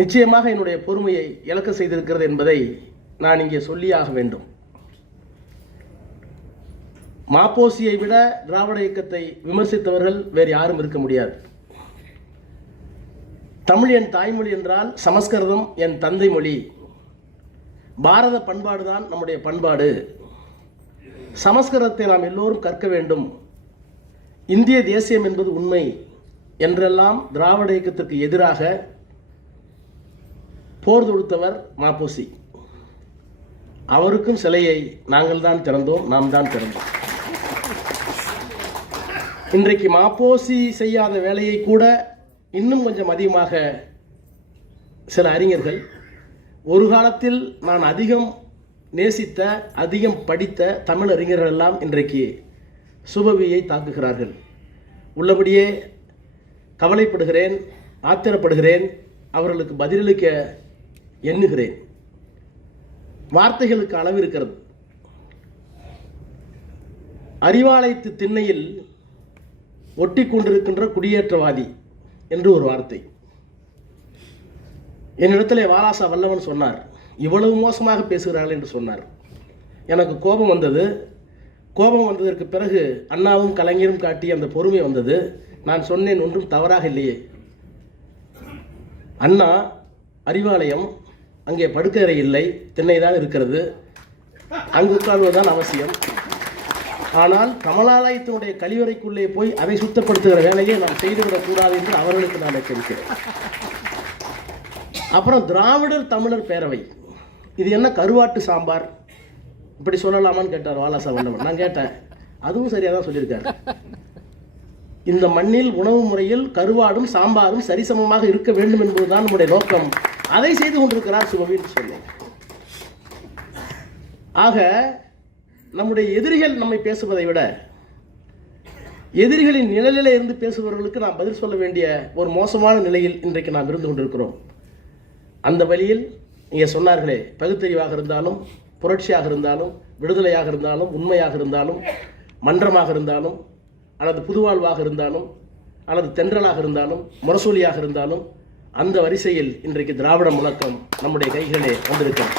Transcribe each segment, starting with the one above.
நிச்சயமாக என்னுடைய பொறுமையை இழக்க செய்திருக்கிறது என்பதை நான் இங்கே சொல்லியாக வேண்டும். மாப்போசியை விட திராவிட இயக்கத்தை விமர்சித்தவர்கள் வேறு யாரும் இருக்க முடியாது. தமிழ் என் தாய்மொழி என்றால் சமஸ்கிருதம் என் தந்தை மொழி. பாரத பண்பாடுதான் நம்முடைய பண்பாடு. சமஸ்கிருதத்தை நாம் எல்லோரும் கற்க வேண்டும். இந்திய தேசியம் என்பது உண்மை என்றெல்லாம் திராவிட இயக்கத்திற்கு எதிராக போர் தொடுத்தவர் மாப்போசி. அவருக்கும் சிலையை நாங்கள் தான் திறந்தோம், நாம் தான் திறந்தோம். இன்றைக்கு மாப்போசி செய்யாத வேலையை கூட இன்னும் கொஞ்சம் அதிகமாக சில அறிஞர்கள், ஒரு காலத்தில் நான் அதிகம் நேசித்த அதிகம் படித்த தமிழ் அறிஞர்கள் எல்லாம் இன்றைக்கு சுபவியை தாக்குகிறார்கள். உள்ளபடியே கவலைப்படுகிறேன், ஆத்திரப்படுகிறேன், அவர்களுக்கு பதிலளிக்க எண்ணுகிறேன். வார்த்தைகளுக்கு அளவு இருக்கிறது. அறிவாலயத்து திண்ணையில் ஒட்டி கொண்டிருக்கின்ற குடியேற்றவாதி என்று ஒரு வார்த்தை. என்னிடத்திலே வாலாசா வல்லவன் சொன்னார், இவ்வளவு மோசமாக பேசுகிறார்கள் என்று சொன்னார். எனக்கு கோபம் வந்தது. கோபம் வந்ததற்கு பிறகு அண்ணாவும் கலைஞரும் காட்டிய அந்த பொறுமை வந்தது. நான் சொன்னேன், ஒன்றும் தவறாக இல்லையே. அண்ணா அறிவாலயம், அங்கே படுக்கறை இல்லை, திண்ணை தான் இருக்கிறது, அங்கு உட்கார்வதுதான் அவசியம். ஆனால் கமலாலயத்தினுடைய கழிவறைக்குள்ளே போய் அதை சுத்தப்படுத்துகிற வேலையை நாம் செய்துவிடக்கூடாது என்று அவர்களுக்கு நான் எச்சரிக்கிறேன். அப்புறம் திராவிடர் தமிழர் பேரவை, இது என்ன கருவாட்டு சாம்பார் இப்படி சொல்லலாமான்னு கேட்டார் வாலாசா வல்லவன். நான் கேட்டேன், அதுவும் சரியாக தான் சொல்லியிருக்காரு. இந்த மண்ணில் உணவு முறையில் கருவாடும் சாம்பாரும் சரிசமமாக இருக்க வேண்டும் என்பதுதான் நம்முடைய நோக்கம். அதை செய்து கொண்டிருக்கிறார் சுபவின்னு சொன்னேன். ஆக நம்முடைய எதிரிகள் நம்மை பேசுவதை விட எதிரிகளின் நிழலில் இருந்து பேசுபவர்களுக்கு நாம் பதில் சொல்ல வேண்டிய ஒரு மோசமான நிலையில் இன்றைக்கு நாம் இருந்து கொண்டிருக்கிறோம். அந்த வழியில் இங்கே சொன்னார்களே, பகுத்தறிவாக இருந்தாலும், புரட்சியாக இருந்தாலும், விடுதலையாக இருந்தாலும், உண்மையாக இருந்தாலும், மன்றமாக இருந்தாலும், அல்லது புதுவாழ்வாக இருந்தாலும், அல்லது தென்றலாக இருந்தாலும், முரசொலியாக இருந்தாலும், அந்த வரிசையில் இன்றைக்கு திராவிட முழக்கம் நம்முடைய கைகளே வந்திருக்கிறது.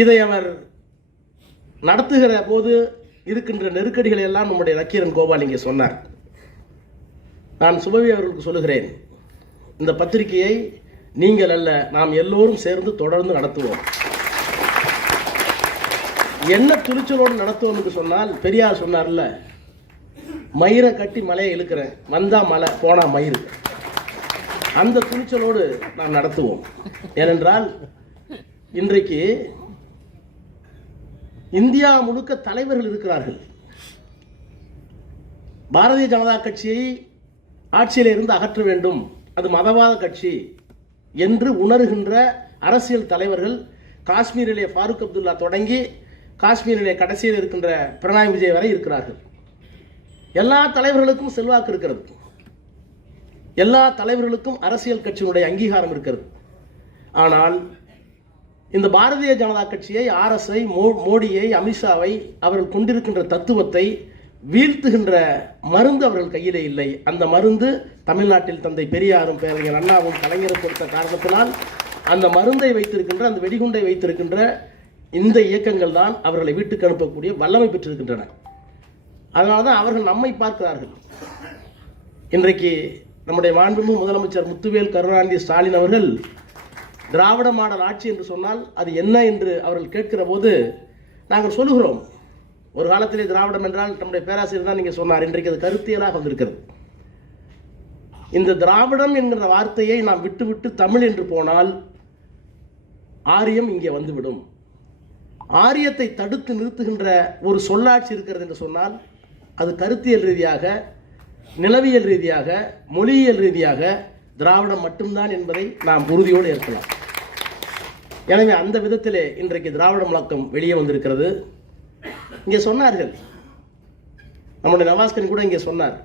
இதை அவர் நடத்துகிற போது இருக்கின்ற நெருக்கடிகளை எல்லாம் நம்முடைய நக்கீரன் கோபால் இங்கே சொன்னார். நான் சுபவி அவர்களுக்கு சொல்லுகிறேன், இந்த பத்திரிகையை நீங்கள் அல்ல, நாம் எல்லோரும் சேர்ந்து தொடர்ந்து நடத்துவோம். என்ன துணிச்சலோடு நடத்துவோம் என்று சொன்னால், பெரியார் சொன்னார்ல, மயிரை கட்டி மலையை இழுக்கிறேன், வந்தா மலை போனா மயிர். அந்த துணிச்சலோடு நாம் நடத்துவோம். ஏனென்றால் இன்றைக்கு இந்தியா முழுக்க தலைவர்கள் இருக்கிறார்கள். பாரதிய ஜனதா கட்சியை ஆட்சியில் இருந்து அகற்ற வேண்டும், அது மதவாத கட்சி என்று உணர்கின்ற அரசியல் தலைவர்கள் காஷ்மீரிலே ஃபாரூக் அப்துல்லா தொடங்கி காஷ்மீரிலே கடைசியில் இருக்கின்ற பினராயி விஜய் வரை இருக்கிறார்கள். எல்லா தலைவர்களுக்கும் செல்வாக்கு இருக்கிறது. எல்லா தலைவர்களுக்கும் அரசியல் கட்சியினுடைய அங்கீகாரம் இருக்கிறது. ஆனால் இந்த பாரதிய ஜனதா கட்சியை, ஆர்எஸ்ஐ, மோடியை, அமித்ஷாவை, அவர்கள் கொண்டிருக்கின்ற தத்துவத்தை வீழ்த்துகின்ற மருந்து அவர்கள் கையிலே இல்லை. அந்த மருந்து தமிழ்நாட்டில் தந்தை பெரியாரும் பேரறிஞர் அண்ணாவும் கலைஞரும் கொடுத்த காரணத்தினால் அந்த மருந்தை வைத்திருக்கின்ற, அந்த வெடிகுண்டை வைத்திருக்கின்ற இந்த இயக்கங்கள் தான் அவர்களை வீட்டுக்கு அனுப்பக்கூடிய வல்லமை பெற்றிருக்கின்றன. அதனால தான் அவர்கள் நம்மை பார்க்கிறார்கள். இன்றைக்கு நம்முடைய மாண்புமிகு முதலமைச்சர் முத்துவேல் கருணாநிதி ஸ்டாலின் அவர்கள் திராவிட மாடல் ஆட்சி என்று சொன்னால் அது என்ன என்று அவர்கள் கேட்கிற போது நாங்கள் சொல்லுகிறோம், ஒரு காலத்திலே திராவிடம் என்றால் நம்முடைய பேராசிரியர் தான் நீங்கள் சொன்னார், இன்றைக்கு அது கருத்தியலாக வந்திருக்கிறது. இந்த திராவிடம் என்கிற வார்த்தையை நாம் விட்டுவிட்டு தமிழ் என்று போனால் ஆரியம் இங்கே வந்துவிடும். ஆரியத்தை தடுத்து நிறுத்துகின்ற ஒரு சொல்லாட்சி இருக்கிறது என்று சொன்னால் அது கருத்தியல் ரீதியாக, நிலவியல் ரீதியாக, மொழியியல் ரீதியாக திராவிடம் மட்டும்தான் என்பதை நாம் உறுதியோடு இருக்கலாம். எனவே அந்த விதத்திலே இன்றைக்கு திராவிட முழக்கம் வெளியே வந்திருக்கிறது. இங்கே சொன்னார்கள், நம்முடைய நவாஸ்கன் கூட இங்கே சொன்னார்,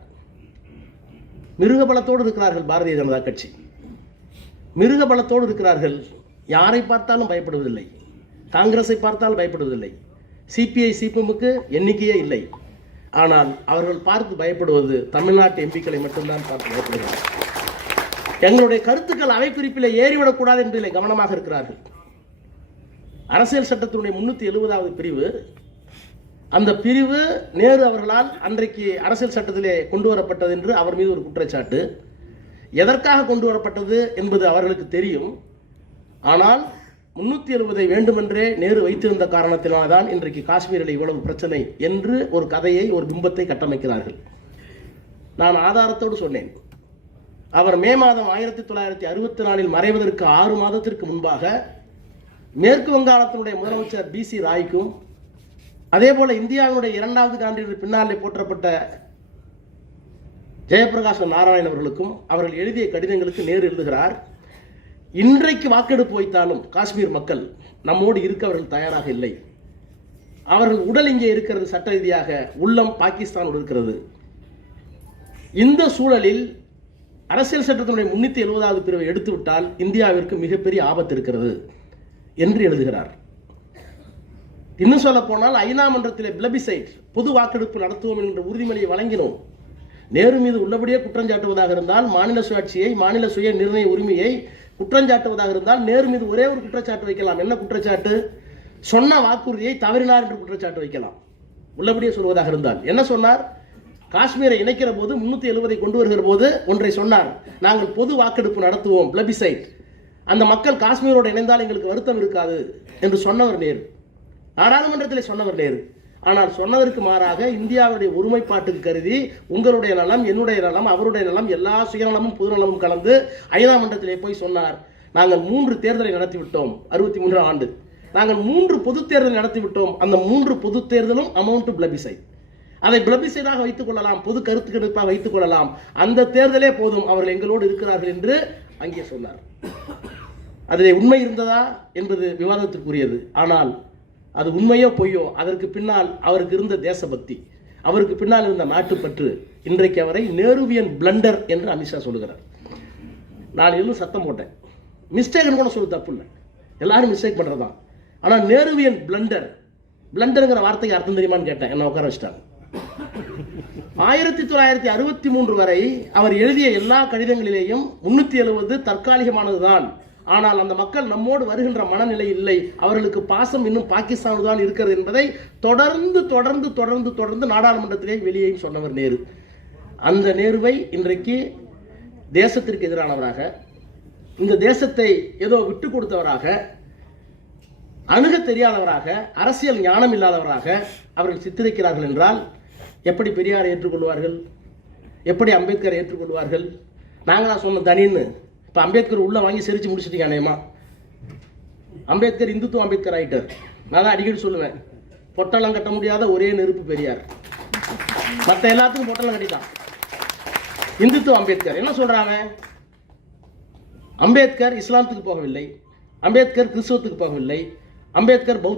மிருக பலத்தோடு இருக்கிறார்கள் பாரதிய ஜனதா கட்சி, மிருக பலத்தோடு இருக்கிறார்கள். யாரை பார்த்தாலும் பயப்படுவதில்லை, காங்கிரஸை பார்த்தால் பயப்படுவதில்லை, சிபிஐ சிபிஎம்முக்கு எண்ணிக்கையே இல்லை. ஆனால் அவர்கள் பார்த்து பயப்படுவது தமிழ்நாட்டு எம்பிக்களை மட்டும்தான் பார்த்து பயப்படுகிறார்கள். எங்களுடைய கருத்துக்கள் அவை குறிப்பில் ஏறிவிடக்கூடாது என்பதில் கவனமாக இருக்கிறார்கள். அரசியல் சட்டத்தினுடைய 370வது பிரிவு, அந்த பிரிவு நேரு அவர்களால் அன்றைக்கு அரசியல் சட்டத்திலே கொண்டு வரப்பட்டது என்று அவர் மீது ஒரு குற்றச்சாட்டு. எதற்காக கொண்டு வரப்பட்டது என்பது அவர்களுக்கு தெரியும். ஆனால் 370 வேண்டுமென்றே நேரு வைத்திருந்த காரணத்தினால்தான் இன்றைக்கு காஷ்மீரில் இவ்வளவு பிரச்சனை என்று ஒரு கதையை, ஒரு பிம்பத்தை கட்டமைக்கிறார்கள். நான் ஆதாரத்தோடு சொன்னேன். அவர் மே மாதம் 1964 மறைவதற்கு 6 மாதத்திற்கு முன்பாக மேற்கு வங்காளத்தினுடைய முதலமைச்சர் BC ராய்க்கும், அதே போல இந்தியாவினுடைய 2வது காந்தியின் பின்னாலே போற்றப்பட்ட ஜெயபிரகாஷ் நாராயண் அவர்களுக்கும் அவர்கள் எழுதிய கடிதங்களுக்கு நேரு எழுதுகிறார், இன்றைக்கு வாக்கெடுப்பு வைத்தாலும் காஷ்மீர் மக்கள் நம்மோடு இருக்க அவர்கள் தயாராக இல்லை. அவர்கள் உடல் இங்கே இருக்கிறது, சட்ட ரீதியாக உள்ளம் பாகிஸ்தானோடு இருக்கிறது. இந்த சூழலில் அரசியல் சட்டத்தினுடைய 370வது பிரிவை எடுத்துவிட்டால் இந்தியாவிற்கு மிகப்பெரிய ஆபத்து இருக்கிறது என்று எழுதுகிறார். இன்னும் சொல்ல போனால் ஐநா மன்றத்திலே பிளபிசைட், பொது வாக்கெடுப்பு நடத்துவோம் என்ற உறுதிமொழியை வழங்கினோம். நேரு மீது உள்ளபடியே குற்றஞ்சாட்டுவதாக இருந்தால், மாநில சுயாட்சியை, மாநில சுய நிர்ணய உரிமையை குற்றஞ்சாட்டுவதாக இருந்தால் நேரு மீது ஒரே ஒரு குற்றச்சாட்டு வைக்கலாம். என்ன குற்றச்சாட்டு? சொன்ன வாக்குறுதியை தவறினார் என்று குற்றச்சாட்டு வைக்கலாம். உள்ளபடியே சொல்வதாக இருந்தால் என்ன சொன்னார்? காஷ்மீரை இணைக்கிற போது 370 கொண்டு வருகிற போது ஒன்றை சொன்னார், நாங்கள் பொது வாக்கெடுப்பு நடத்துவோம், பிளபிசைட், அந்த மக்கள் காஷ்மீரோடு இணைந்தால் எங்களுக்கு வருத்தம் இருக்காது என்று சொன்னவர் நேரு. நாடாளுமன்றத்தில் சொன்னவர் நேரு. ஆனால் சொன்னதற்கு மாறாக இந்தியாவுடைய ஒருமைப்பாட்டுக்கு கருதி உங்களுடைய நலம், என்னுடைய நலம், அவருடைய நலம், எல்லா சுயநலமும் பொதுநலமும் கலந்து ஐநா மன்றத்திலே போய் சொன்னார், நாங்கள் 3 தேர்தலை நடத்திவிட்டோம். 63 ஆண்டு நாங்கள் 3 பொது தேர்தலை நடத்திவிட்டோம். அந்த 3 பொது தேர்தலும் அமௌண்ட் பிளபிசைட், அதை பிளபிசைடாக வைத்துக் கொள்ளலாம், பொது கருத்து கணிப்பாக வைத்துக் கொள்ளலாம், அந்த தேர்தலே போதும், அவர்கள் எங்களோடு இருக்கிறார்கள் என்று அங்கே சொன்னார். அதில் உண்மை இருந்ததா என்பது விவாதத்திற்குரியது. ஆனால் அது உண்மையோ பொய்யோ, அதற்கு பின்னால் அவருக்கு இருந்த தேசபக்தி, அவருக்கு பின்னால் இருந்த நாட்டுப்பற்று இன்றைக்கு அவரை நேருவியன் பிளண்டர் என்று அமித்ஷா சொல்லுகிறார். நான் இன்னும் சத்தம் போட்டேன், மிஸ்டேக்னு கூட சொல்ல தப்பு இல்லை, எல்லாரும் மிஸ்டேக் பண்றதுதான். ஆனால் நேருவியன் பிளண்டர், பிளண்டருங்கிற வார்த்தைக்கு அர்த்தம் தெரியுமான்னு கேட்டேன், என்ன உட்கார வச்சிட்டாங்க. 1963 வரை அவர் எழுதிய எல்லா கடிதங்களிலேயும் 370 தற்காலிகமானதுதான், ஆனால் அந்த மக்கள் நம்மோடு வருகின்ற மனநிலை இல்லை, அவர்களுக்கு பாசம் இன்னும் பாகிஸ்தானோடு தான் இருக்கிறது என்பதை தொடர்ந்து தொடர்ந்து தொடர்ந்து தொடர்ந்து நாடாளுமன்றத்திலே வெளியே சொன்னவர் நேரு. அந்த நேருவை இன்றைக்கு தேசத்திற்கு எதிரானவராக, இந்த தேசத்தை ஏதோ விட்டு கொடுத்தவராக, அணுக தெரியாதவராக, அரசியல் ஞானம் இல்லாதவராக அவர்கள் சித்தரிக்கிறார்கள் என்றால் எப்படி பெரியாரை ஏற்றுக்கொள்வார்கள்? எப்படி அம்பேத்கரை ஏற்றுக்கொள்வார்கள்? நாங்களா சொன்ன தனின்னு இப்போ அம்பேத்கர் உள்ள வாங்கி சிரிச்சு முடிச்சிட்டீங்க. அநேகமா அம்பேத்கர் இந்துத்துவ அம்பேத்கர் ஆயிட்டார். நான் தான் அடிக்கடி சொல்லுவேன், பொட்டெல்லாம் கட்ட முடியாத ஒரே நெருப்பு பெரியார், மற்ற எல்லாத்துக்கும் பொட்டெல்லாம் கட்டிட்டான். இந்துத்துவ அம்பேத்கர் என்ன சொல்றாங்க? அம்பேத்கர் இஸ்லாத்துக்கு போகவில்லை, அம்பேத்கர் கிறிஸ்தவத்துக்கு போகவில்லை, அம்பேத்கர் பௌத்த